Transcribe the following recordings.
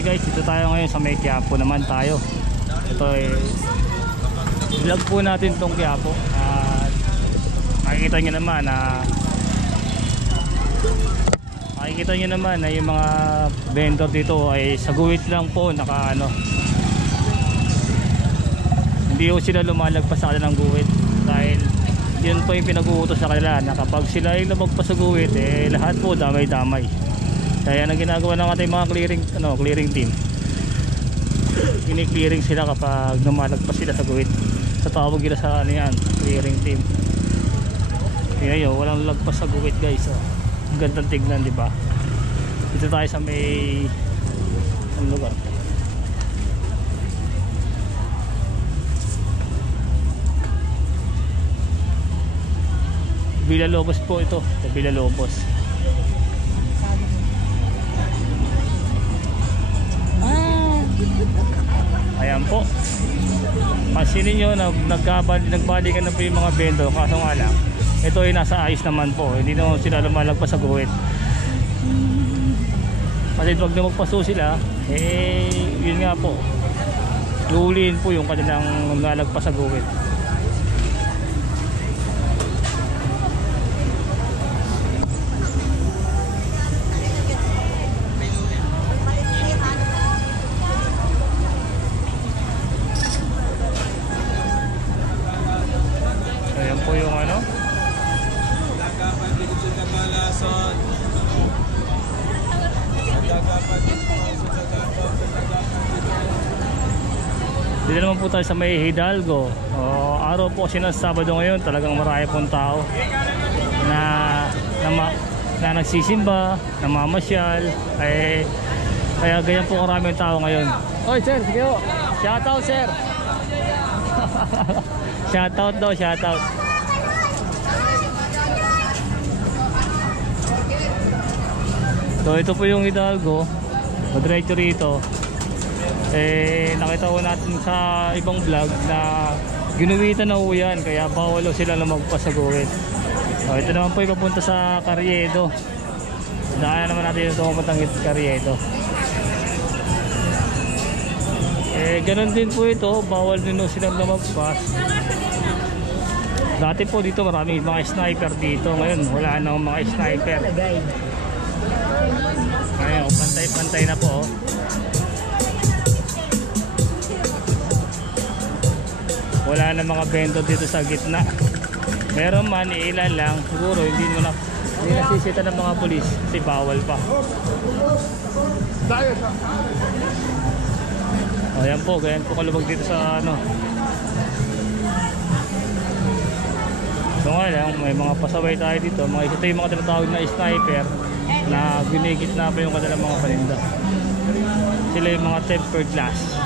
Okay guys, dito tayo ngayon sa may Quiapo naman tayo. Ito vlog po natin tong Quiapo. At makikita nyo naman na yung mga vendor dito ay sa guhit lang po hindi po sila lumalagpas sa kanila ng guhit, dahil yun po yung pinag-uutos sa kanila na kapag sila ay lumagpas sa guhit, lahat po damay-damay. Kaya ang ginagawa ng ating mga clearing team, ini-clearing sila kapag lumalagpas sila sa guhit. Sa tawag nila sa clearing team. Tingnan nyo, walang lagpas sa guhit guys. Ang gandang tignan, di ba? Dito tayo sa may lugar. Villalobos po ito, sa Villalobos. Ayan po. Pansinin nyo na nagbalikan na po yung mga vendor, kaso nga lang ito ay nasa ayos naman po, hindi naman sila lumalagpas sa guhit. Kasi wag na magpaso sila, yun nga po, luhuliin po yung kanilang nalagpas sa guhit. Ayan po yung dito naman po tayo sa may Hidalgo. Araw po kasi ng Sabado ngayon, talagang marami pong tao na nagsisimba, namamasyal. Kaya ganyan po karaming tao ngayon. Oy sir, sige po. Shoutout sir. Shoutout daw, shoutout. So ito po yung Hidalgo. Madiretso rito. Nakita ko natin sa ibang vlog na ginuwitan na po yan, kaya bawal sila lumagpas sa guhit. Ito naman po ipapunta sa Carriedo. Daan naman natin ito papuntang Carriedo. Ganun din po ito, bawal din silang lumagpas. Dati po dito maraming mga sniper dito, ngayon wala na mga sniper. Ngayon pantay-pantay na po. Wala na mga vendor dito sa gitna. Meron man, ilan lang. Siguro hindi nasisita ng mga pulis kasi bawal pa. Ayan po, ganyan po kalubog dito sa So nga lang, may mga pasaway tayo dito. Ito yung mga tinatawag na sniper na ginigit na pa yung kanilang mga paninda. Sila yung mga tempered glass.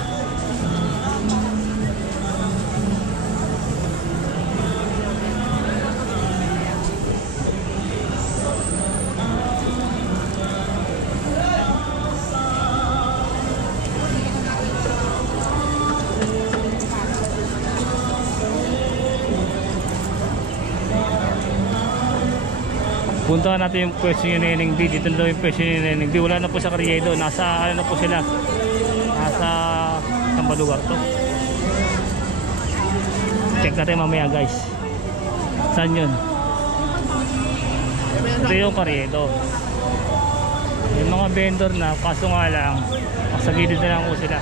Puntahan natin yung pwesto ni Neneng D. Dito daw yung pwesto ni Neneng D. Wala na po sa Carriedo. Nasa na po sila. Nasa saan ba lugar to? Check natin mamaya guys. Saan yun? Ito yung Carriedo. Yung mga vendor na, kaso nga lang sa gilid na lang po sila.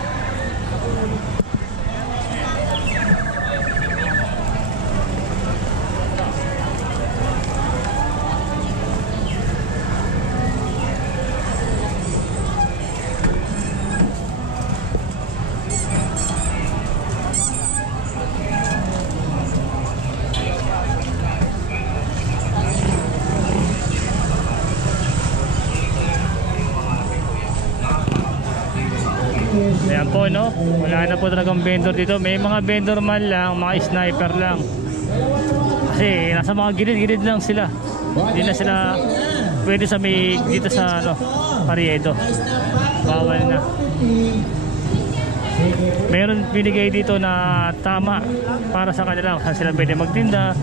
Ayan po, no? Wala na po talagang vendor dito. May mga vendor man lang, mga sniper lang. Kasi nasa mga gilid-gilid lang sila. Hindi na sila pwede sa may dito sa Carriedo. Bawal na. Meron binigay dito na tama para sa kanila. Saan sila pwede magtinda,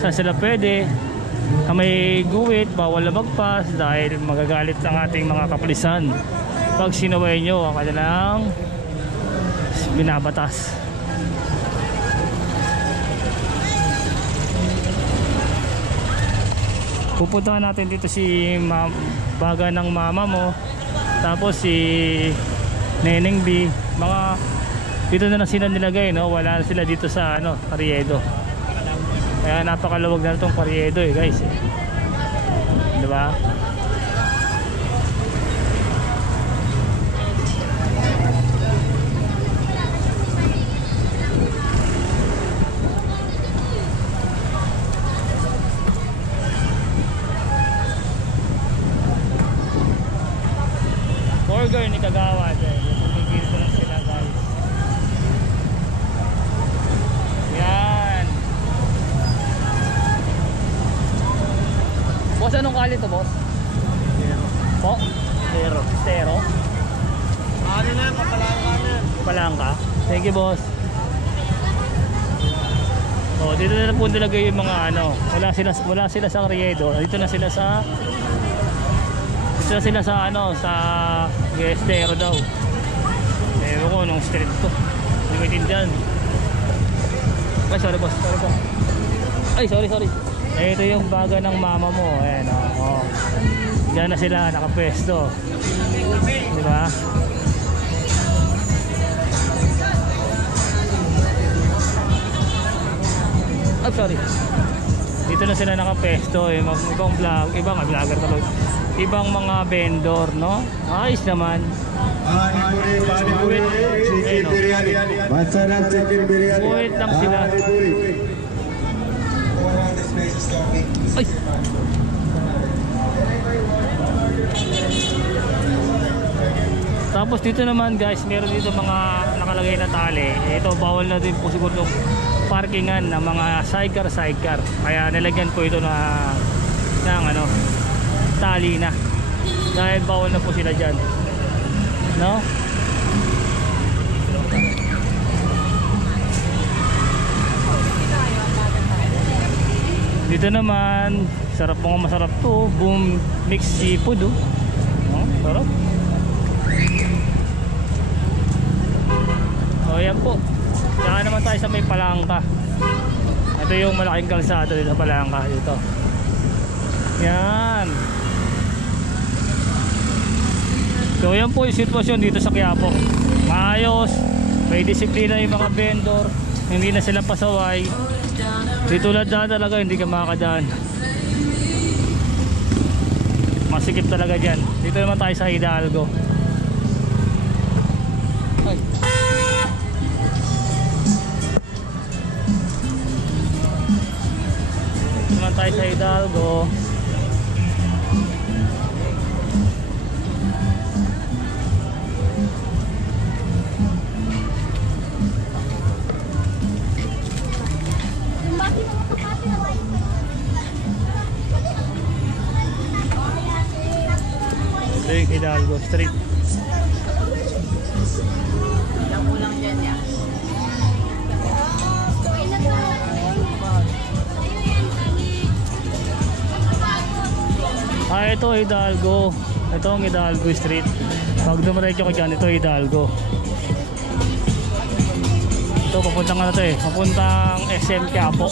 saan sila pwede. May guwit, bawal na magpas dahil magagalit ang ating mga kapulisan. pag sinaway nyo ang kanilang binabatas. Pupuntahan natin dito si baga ng mama mo, tapos si Neneng B. Mga dito na lang sila nilagay, no? Wala na sila dito sa ano, Carriedo. Kaya napakaluwag na itong Carriedo eh, guys eh. Diba? Burger ni Kagawad eh. Pumigil ko lang sila, guys. Yan. Boss, anong kali to, boss? Zero. Po? Zero. Zero? Ano na, kapalangka na. Kapalangka? Thank you, boss. Oh, dito na po nilagay yung mga ano. Wala sila sa Carriedo. Dito na sila sa ano, sa Estero daw. Ewan ko nung street to. Hindi ko itindihan. Ay, sorry boss, sorry po. Ay, sorry. Ito yung baga ng mama mo. Ayan, oh. Diyan na sila nakapwesto. Diba? Oh, sorry. Dito na sila nakapwesto. Ibang vlogger talaga. Ibang mga vendor, no? Ayos naman. Buwit lang sila. Ay! Tapos dito naman, guys, meron dito mga nakalagay na tali. Ito, bawal na din po siguro yung parkingan ng mga sidecar. Kaya nilagyan po ito ng ano, tali na dahil bawal na po sila dyan, no? Dito naman masarap to, boom mixed seafood, oh. Sarap. So yan po, saka naman tayo sa may Palangka. Ito yung malaking kalsada dito sa Palangka dito. Yan. So yan po yung sitwasyon dito sa Quiapo. Maayos, may disiplina yung mga vendor, hindi na sila pasaway. Dito lang talaga, hindi ka makakadaan. Masikip talaga dyan. Dito naman tayo sa Hidalgo. Ay. Dito naman tayo sa Hidalgo. Hidalgo Street. Yung ulang dyan yan. Ito Hidalgo. Ito ang Hidalgo Street. Pag dumiretso ka dyan, ito Hidalgo. Ito, papuntang ano to eh. Papuntang SM Quiapo.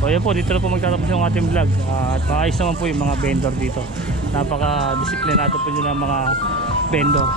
So yun po, dito na po magtatapos yung ating vlog, at maayos naman po yung mga vendor dito. Napaka-disiplinado po nyo ng mga vendor.